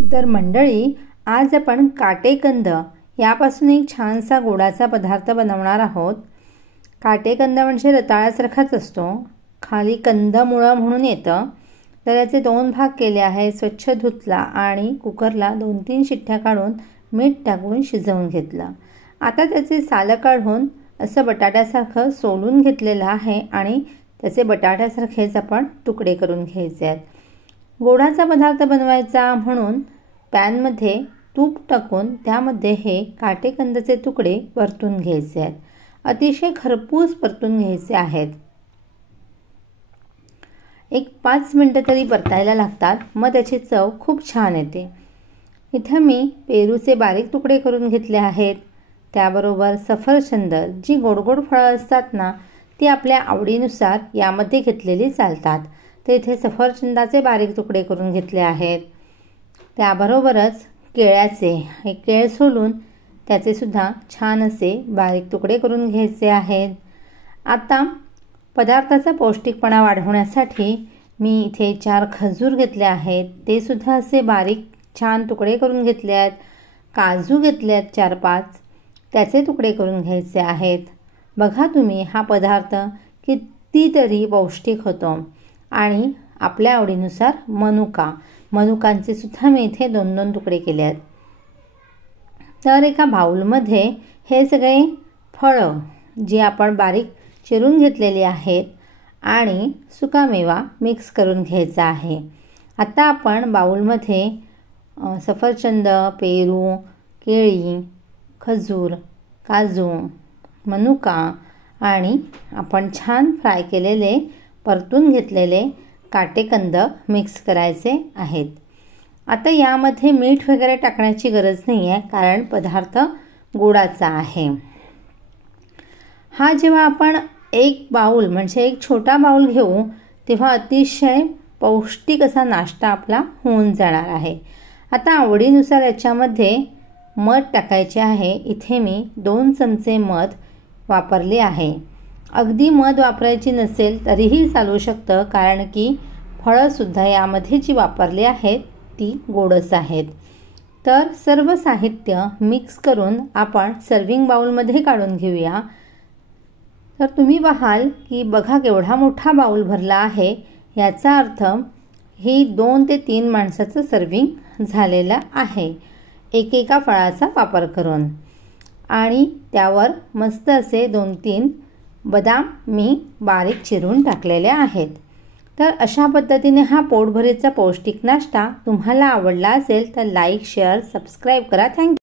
तर मंडळी, आज आपण काटेकंद यापासून एक छानसा गोडाचा पदार्थ बनवणार आहोत। काटेकंद म्हणजे रताळ्यासारखाच असतो, खाली कंदमुळं म्हणून येतं। तर याचे 2 भाग केले आहेत, स्वच्छ धुतला आणि कुकरला 2-3 शिट्ट्या काढून मीठ टाकून शिजवून घेतलं। आता त्याचे सालं काढून असं बटाट्यासारखं सोलून घेतलेलं आहे आणि त्याचे बटाट्यासारखेच आपण तुकडे करून घ्यायचे आहेत। गोडाचा पदार्थ बनवायचा म्हणून पॅनमध्ये तूप टाकून त्यामध्ये हे काटेकंदचे तुकडे परतून घ्यायचे आहेत। अतिशय खरपूस परतून घ्यायचे आहेत। एक 5 मिनिटं तरी परतायला लागतात, मग त्याची चव खूप छान येते। इथे मी पेरूचे बारीक तुकडे करून घेतले आहेत। त्याबरोबर सफरचंद, जी गोड-गोड फळं असतात ना, ती आपल्या आवडीनुसार यामध्ये घेतलेली चालतात। तर इथे सफरचंदाचे बारीक तुकडे करून घेतले आहेत। त्याबरोबरच केळ्याचे हे केळ सोलून त्याचे सुद्धा छान असे बारीक तुकडे करून घ्यायचे आहेत। आता पदार्थाचा पौष्टिकपणा वाढवण्यासाठी मी इथे 4 खजूर घेतले आहेत, ते सुद्धा असे बारीक छान तुकडे करून घेतले आहेत। काजू घेतले आहेत 4-5, त्याचे तुकडे करून घ्यायचे आहेत। बघा तुम्ही, हा पदार्थ कितीतरी पौष्टिक होतो। आणि आपल्या आवडीनुसार मनुकांचे सुद्धा मी इथे 2-2 तुकडे केले आहेत। तर एका बाउलमध्ये हे सगळे फळं जी आपण बारीक चिरून घेतलेली आहेत आणि सुकामेवा मिक्स करून घ्यायचा आहे। आता आपण बाउलमध्ये सफरचंद, पेरू, केळी, खजूर, काजू, मनुका आणि आपण छान फ्राय केलेले परतून घेतलेले काटेकंद मिक्स करायचे आहेत। आता यामध्ये मीठ वगैरे टाकण्याची गरज नाही आहे, कारण पदार्थ गोडाचा आहे। हा जेव्हा आपण एक बाउल म्हणजे एक छोटा बाउल घेऊ, तेव्हा अतिशय पौष्टिक असा नाश्ता आपला होऊन जाणार आहे। आता आवडीनुसार याच्यामध्ये मध टाकायचे आहे। इथे मी 2 चमचे मध वापरले आहे। अगदी मध वापरायची नसेल तरीही चालू शकतं, कारण की फळंसुद्धा यामध्ये जी वापरली आहेत ती गोडच आहेत। तर सर्व साहित्य मिक्स करून आपण सर्विंग बाउलमध्ये काढून घेऊया। तर तुम्ही पाहाल की बघा केवढा मोठा बाउल भरला आहे, याचा अर्थ ही 2 ते 3 माणसाचं सर्विंग झालेलं आहे एकेका फळाचा वापर करून। आणि त्यावर मस्त असे 2-3 बदाम मी बारीक चिरून टाकलेले आहेत। तर अशा पद्धतीने हा पोटभरीचा पौष्टिक नाश्ता तुम्हाला आवडला असेल तर लाईक, शेअर, सबस्क्राईब करा। थँक्यू।